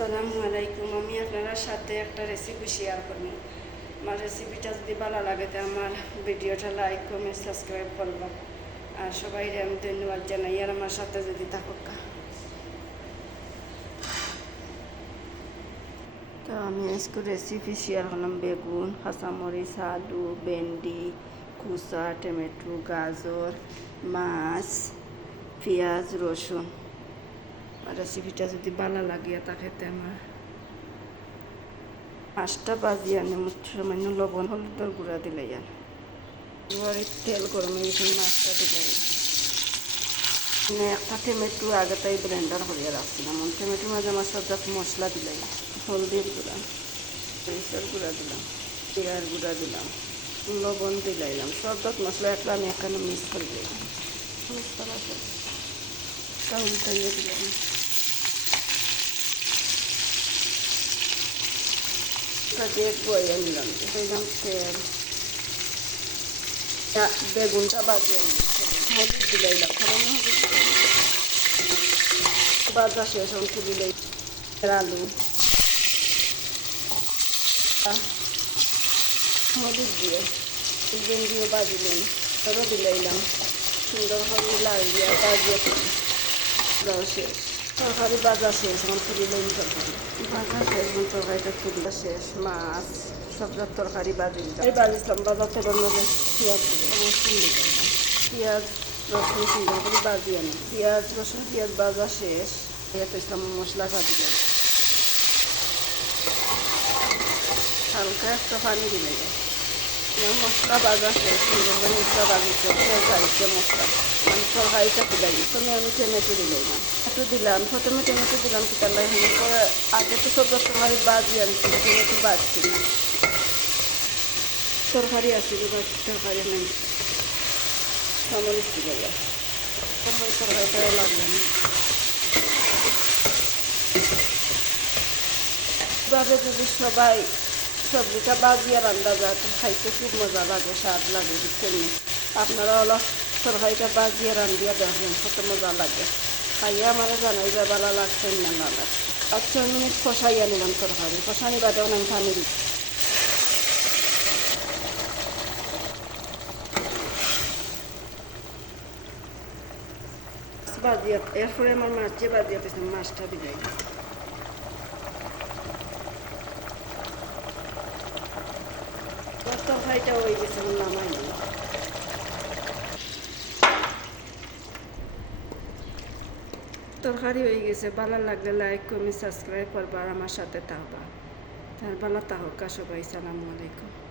আসসালামু আলাইকুম। আমি আপনার সাথে একটা রেসিপি শেয়ার করব। আমার রেসিপিটা যদি ভালো লাগে তো আমার ভিডিওটা লাইক কমেন্ট সাবস্ক্রাইব করব। আর সবাই আমি ধন্যবাদ জানাই আর আমার সাথে যদি থাকুক। তো আমি আজকে রেসিপি শেয়ার করলাম বেগুন, কাঁচামরিচ, আলু, ভেন্ডি, কুচা, টমেটো, গাজর, মাছ, পেঁয়াজ, রসুন। রেসিপিটা যদি ভালো লাগে তাকে আমার মাছটা বাজি আনে সামান্য লবণ হলুদের গুঁড়া দিলে যান এবার তেল গরম হয়ে গেছে মাছটা দিলে একটা টমেটো আগে তাই ব্লেন্ডার করিয়া রাখছিলাম টমেটোর মাঝে আমার সব মশলা দিলাই হলদির গুঁড়া সরিষার গুঁড়া দিলাম জিরার গুঁড়া দিলাম লবণ দিলাইলাম সব মশলা একটা আমি এখানে মিক্স করে দিলাম মিক্স করা শেষ উল্টাইয়ে দিলাম দিয়ে বয়ে নিলাম দিলাম তেল বেগুনটা বাজিয়ে নিলাম হলুদ দিলাইলাম হলুদ বাজা শেষ তুলিলাই আলু হলুদ দিয়ে ভেন্ডিও বাজিলাম আরও দিলাইলাম সুন্দর করে লাল দিয়ে বাজিয়ে দেওয়া শেষ তরকারি বাজা শেষ আমার তুলিলাম তরকারি বাজা শেষ তরকারিটা তুললা শেষ মাছ সবজার তরকারি বাজিলাম বাজার তেলের মধ্যে পেঁয়াজ দিলাম রসুন দিলাম পেঁয়াজ রসুন সুন্দর করে বাজি আনি পেঁয়াজ রসুন পেঁয়াজ বাজা শেষ এত ইসলাম মশলাটা দিলাম হালকা একটা পানি দিলে মশলা বাজা শেষ সুন্দর করে মশলা বাজিছে গাড়িতে মশলা মানে তরকারিটা দিলাই প্রথমে আমি টমেটো দিলাম একটু দিলাম প্রথমে টমেটো দিলাম কিতালাই পরে আগে তো সব তরকারি বাজি আনছি টমেটো বাজছি না তরকারি আছে তরকারি নেই সামরিচ দিলে তরকারিটা লাগবে না এভাবে যদি সবাই সবজিটা বাজিয়ে রান্না যায় তো খাইতে খুব মজা লাগে স্বাদ লাগে বুঝছেন আপনারা অলপ তরকারিটা বাজিয়ে রান্ধিয়া দেখবেন কত মজা লাগে খাইয়া আমার জানাইবা ভালো লাগছেন না না লাগছে 5 মিনিট কষাইয়া নিলাম তরকারি কষানি বাদেও আমি পানি দিই বাজিয়া এরপরে আমার মাছ যে বাজিয়া পেয়েছিলাম মাছটা দিলাই তরকারিটা হয়ে গেছে নামাই তরকারি হয়ে গেছে ভালো লাগলে লাইক কমেন্ট সাবস্ক্রাইব করবা আর আমার সাথে থাকবা তার ভালো থাকুক সবাই। আসসালামু আলাইকুম।